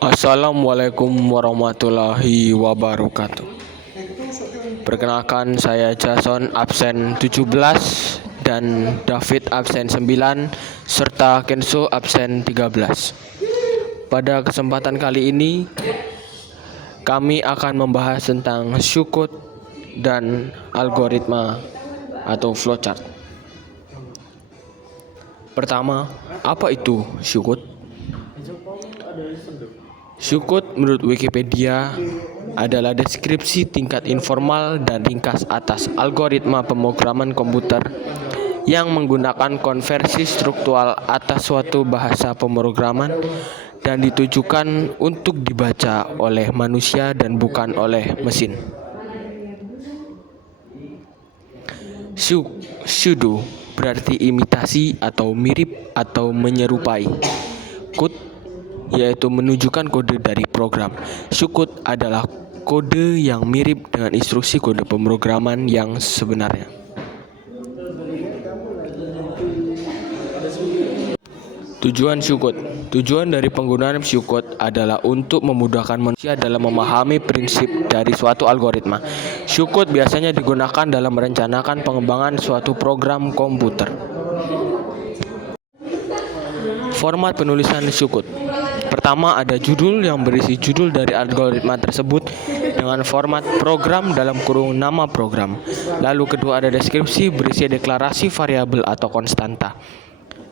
Assalamualaikum warahmatullahi wabarakatuh. Perkenalkan, saya Jason absen 17 dan David absen 9 serta Kenzo absen 13. Pada kesempatan kali ini kami akan membahas tentang syukut dan algoritma atau flowchart. Pertama, apa itu syukut? Syukut menurut Wikipedia adalah deskripsi tingkat informal dan ringkas atas algoritma pemrograman komputer yang menggunakan konversi struktural atas suatu bahasa pemrograman dan ditujukan untuk dibaca oleh manusia dan bukan oleh mesin. Pseudo berarti imitasi atau mirip atau menyerupai. Code yaitu menunjukkan kode dari program. Syukut adalah kode yang mirip dengan instruksi kode pemrograman yang sebenarnya. Tujuan syukut. Tujuan dari penggunaan syukut adalah untuk memudahkan manusia dalam memahami prinsip dari suatu algoritma. Syukut biasanya digunakan dalam merencanakan pengembangan suatu program komputer. Format penulisan syukut. Pertama, ada judul yang berisi judul dari algoritma tersebut dengan format program dalam kurung nama program. Lalu kedua, ada deskripsi berisi deklarasi variabel atau konstanta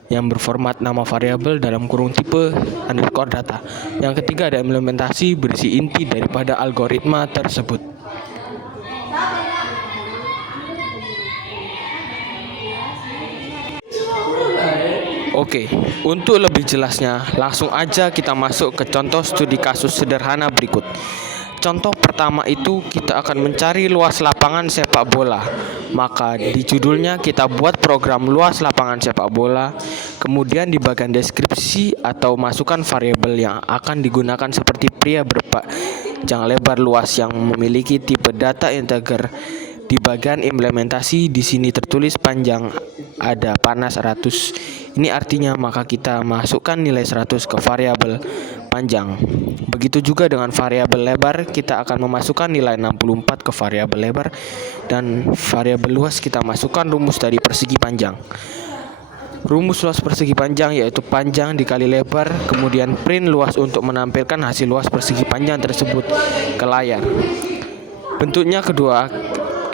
yang berformat nama variabel dalam kurung tipe underscore data. Yang ketiga, ada implementasi berisi inti daripada algoritma tersebut. Oke, untuk lebih jelasnya, langsung aja kita masuk ke contoh studi kasus sederhana berikut. Contoh pertama itu kita akan mencari luas lapangan sepak bola. Maka di judulnya kita buat program luas lapangan sepak bola. Kemudian di bagian deskripsi atau masukkan variabel yang akan digunakan seperti pria berpanjang lebar luas yang memiliki tipe data integer. Di bagian implementasi di sini tertulis panjang ada panas 100. Ini artinya maka kita masukkan nilai 100 ke variabel panjang. Begitu juga dengan variabel lebar, kita akan memasukkan nilai 64 ke variabel lebar, dan variabel luas kita masukkan rumus dari persegi panjang. Rumus luas persegi panjang yaitu panjang dikali lebar, kemudian print luas untuk menampilkan hasil luas persegi panjang tersebut ke layar. Bentuknya kedua,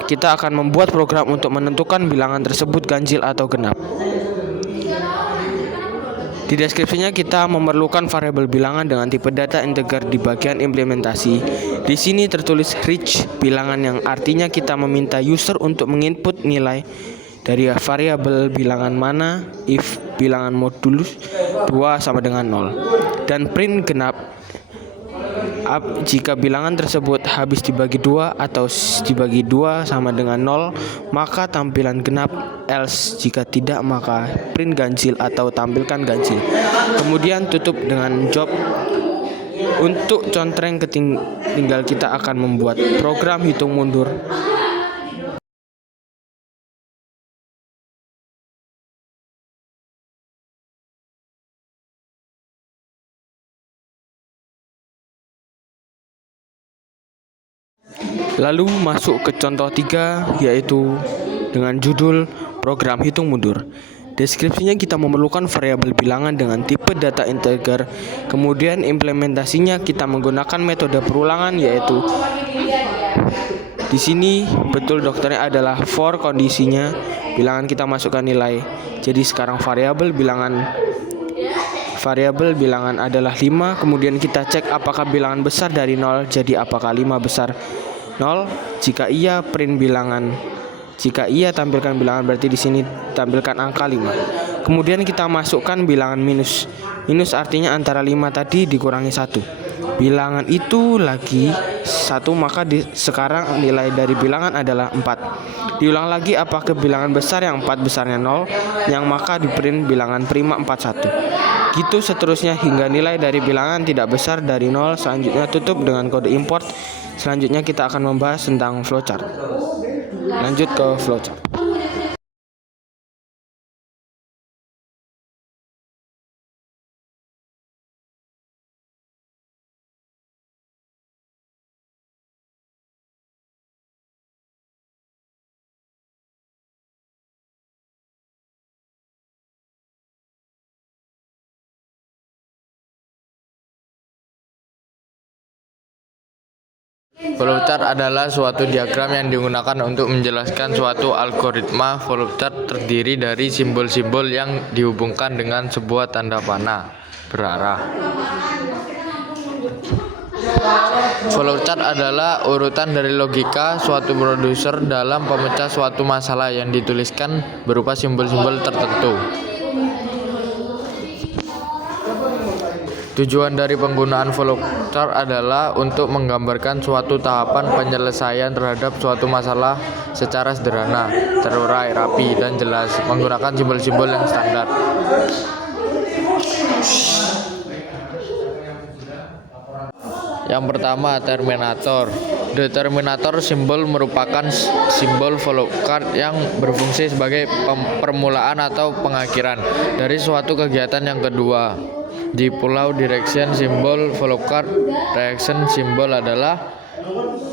kita akan membuat program untuk menentukan bilangan tersebut ganjil atau genap. Di deskripsinya kita memerlukan variabel bilangan dengan tipe data integer di bagian implementasi. Di sini tertulis reach bilangan yang artinya kita meminta user untuk menginput nilai dari variabel bilangan mana if bilangan modulus 2 sama dengan 0 dan print genap jika bilangan tersebut habis dibagi 2 atau dibagi 2 sama dengan 0, maka tampilan genap, else jika tidak maka print ganjil atau tampilkan ganjil. Kemudian tutup dengan job. Untuk contreng tinggal kita akan membuat program hitung mundur. Lalu masuk ke contoh 3 yaitu dengan judul program hitung mundur. Deskripsinya kita memerlukan variabel bilangan dengan tipe data integer. Kemudian implementasinya kita menggunakan metode perulangan yaitu di sini betul dokternya adalah for kondisinya bilangan kita masukkan nilai. Jadi sekarang variabel bilangan adalah 5, kemudian kita cek apakah bilangan besar dari 0, jadi apakah 5 besar 0? Jika iya, print bilangan. Jika iya, tampilkan bilangan, berarti di sini tampilkan angka 5. Kemudian kita masukkan bilangan minus. Minus artinya antara 5 tadi dikurangi 1. Bilangan itu lagi 1, maka sekarang nilai dari bilangan adalah 4. Diulang lagi apakah bilangan besar yang 4 besarnya 0, yang maka di print bilangan prima 41. Gitu seterusnya hingga nilai dari bilangan tidak besar dari 0. Selanjutnya tutup dengan kode import. Selanjutnya kita akan membahas tentang flowchart. Lanjut ke flowchart. Flowchart adalah suatu diagram yang digunakan untuk menjelaskan suatu algoritma. Flowchart terdiri dari simbol-simbol yang dihubungkan dengan sebuah tanda panah berarah. Flowchart adalah urutan dari logika suatu produser dalam pemecah suatu masalah yang dituliskan berupa simbol-simbol tertentu. Tujuan dari penggunaan flowchart adalah untuk menggambarkan suatu tahapan penyelesaian terhadap suatu masalah secara sederhana, terurai, rapi, dan jelas menggunakan simbol-simbol yang standar. Yang pertama, terminator. Determinator simbol merupakan simbol flowchart yang berfungsi sebagai permulaan atau pengakhiran dari suatu kegiatan. Yang kedua, di pulau direction simbol flowchart. Direction simbol adalah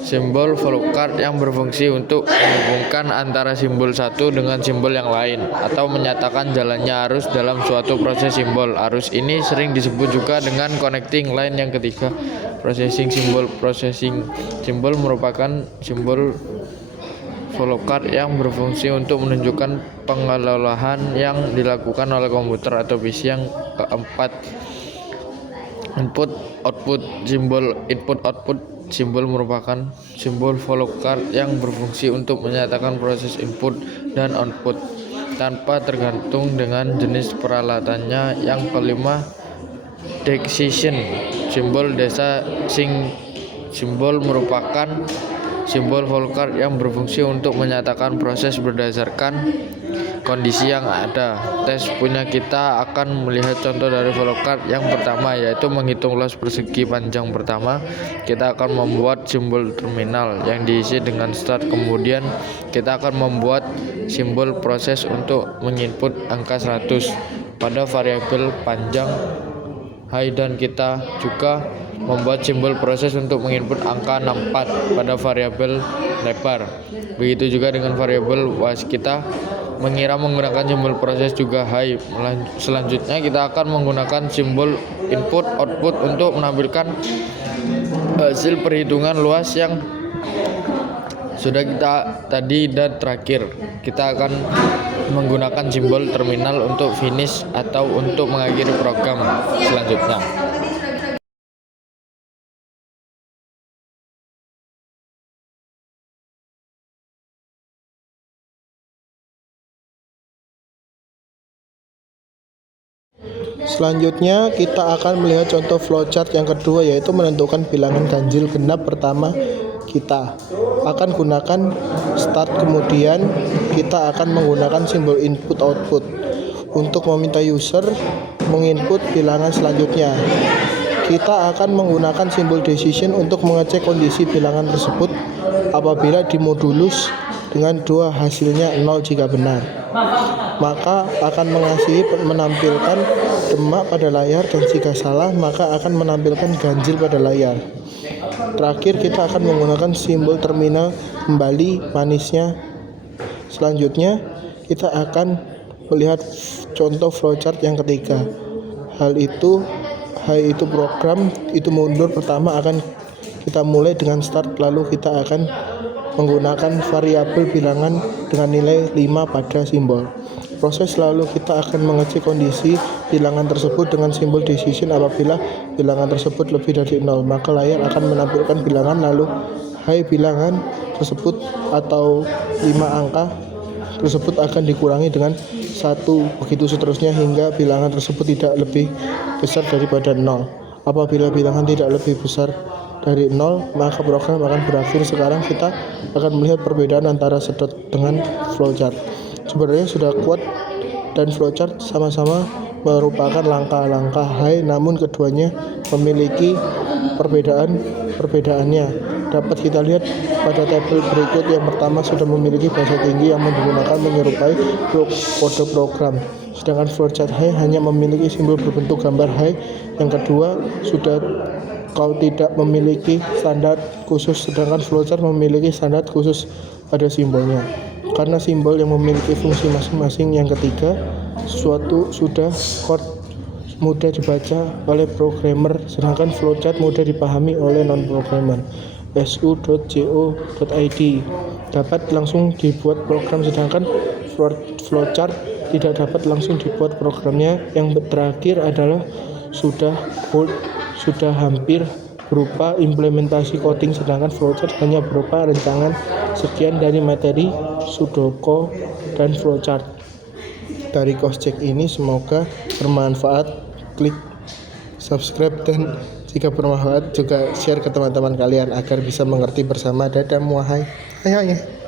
simbol flowchart yang berfungsi untuk menghubungkan antara simbol satu dengan simbol yang lain atau menyatakan jalannya arus dalam suatu proses simbol. Arus ini sering disebut juga dengan connecting line. Yang ketiga, processing simbol. Processing simbol merupakan simbol flowchart yang berfungsi untuk menunjukkan pengelolaan yang dilakukan oleh komputer atau PC. Yang keempat, input output simbol. Input output simbol merupakan simbol flowchart yang berfungsi untuk menyatakan proses input dan output tanpa tergantung dengan jenis peralatannya. Yang kelima, decision simbol. Decision simbol merupakan simbol flowchart yang berfungsi untuk menyatakan proses berdasarkan kondisi yang ada. Tes punya kita akan melihat contoh dari flowchart. Yang pertama yaitu menghitung luas persegi panjang. Pertama, kita akan membuat simbol terminal yang diisi dengan start. Kemudian kita akan membuat simbol proses untuk menginput angka 100 pada variabel panjang high, dan kita juga membuat simbol proses untuk menginput angka 64 pada variabel lebar. Begitu juga dengan variabel was, kita mengira menggunakan simbol proses juga high. Selanjutnya kita akan menggunakan simbol input output untuk menampilkan hasil perhitungan luas yang sudah kita tadi. Dan terakhir kita akan menggunakan simbol terminal untuk finish atau untuk mengakhiri program selanjutnya. Selanjutnya kita akan melihat contoh flowchart yang kedua, yaitu menentukan bilangan ganjil genap. Pertama, kita akan gunakan start, kemudian kita akan menggunakan simbol input output untuk meminta user menginput bilangan selanjutnya. Kita akan menggunakan simbol decision untuk mengecek kondisi bilangan tersebut apabila dimodulus dengan 2 hasilnya 0 jika benar, maka akan menampilkan demak pada layar, dan jika salah maka akan menampilkan ganjil pada layar. Terakhir kita akan menggunakan simbol terminal kembali manisnya. Selanjutnya kita akan melihat contoh flowchart yang ketiga. Hal itu program itu mundur. Pertama akan kita mulai dengan start, lalu kita akan menggunakan variabel bilangan dengan nilai 5 pada simbol proses. Lalu kita akan mengecek kondisi bilangan tersebut dengan simbol decision. Apabila bilangan tersebut lebih dari 0, maka layar akan menampilkan bilangan, lalu high bilangan tersebut atau 5 angka tersebut akan dikurangi dengan 1, begitu seterusnya hingga bilangan tersebut tidak lebih besar daripada 0. Apabila bilangan tidak lebih besar dari 0, maka program akan berakhir. Sekarang kita akan melihat perbedaan antara sedot dengan flowchart. Sebenarnya sudah kuat dan flowchart sama-sama merupakan langkah-langkah high, namun keduanya memiliki perbedaannya. Dapat kita lihat pada tabel berikut. Yang pertama sudah memiliki bahasa tinggi yang menggunakan menyerupai kode program, sedangkan flowchart high hanya memiliki simbol berbentuk gambar high. Yang kedua sudah tidak memiliki standar khusus, sedangkan flowchart memiliki standar khusus pada simbolnya karena simbol yang memiliki fungsi masing-masing. Yang ketiga, suatu sudah chord mudah dibaca oleh programmer, sedangkan flowchart mudah dipahami oleh non-programmer. su.co.id dapat langsung dibuat program, sedangkan flowchart tidak dapat langsung dibuat programnya. Yang terakhir adalah sudah hampir berupa implementasi coding, sedangkan flowchart hanya berupa rancangan sekian dari materi Sudoku dan flowchart. Dari Koscheck ini semoga bermanfaat. Klik subscribe dan jika bermanfaat juga share ke teman-teman kalian agar bisa mengerti bersama. Dadah muahai. Ayo.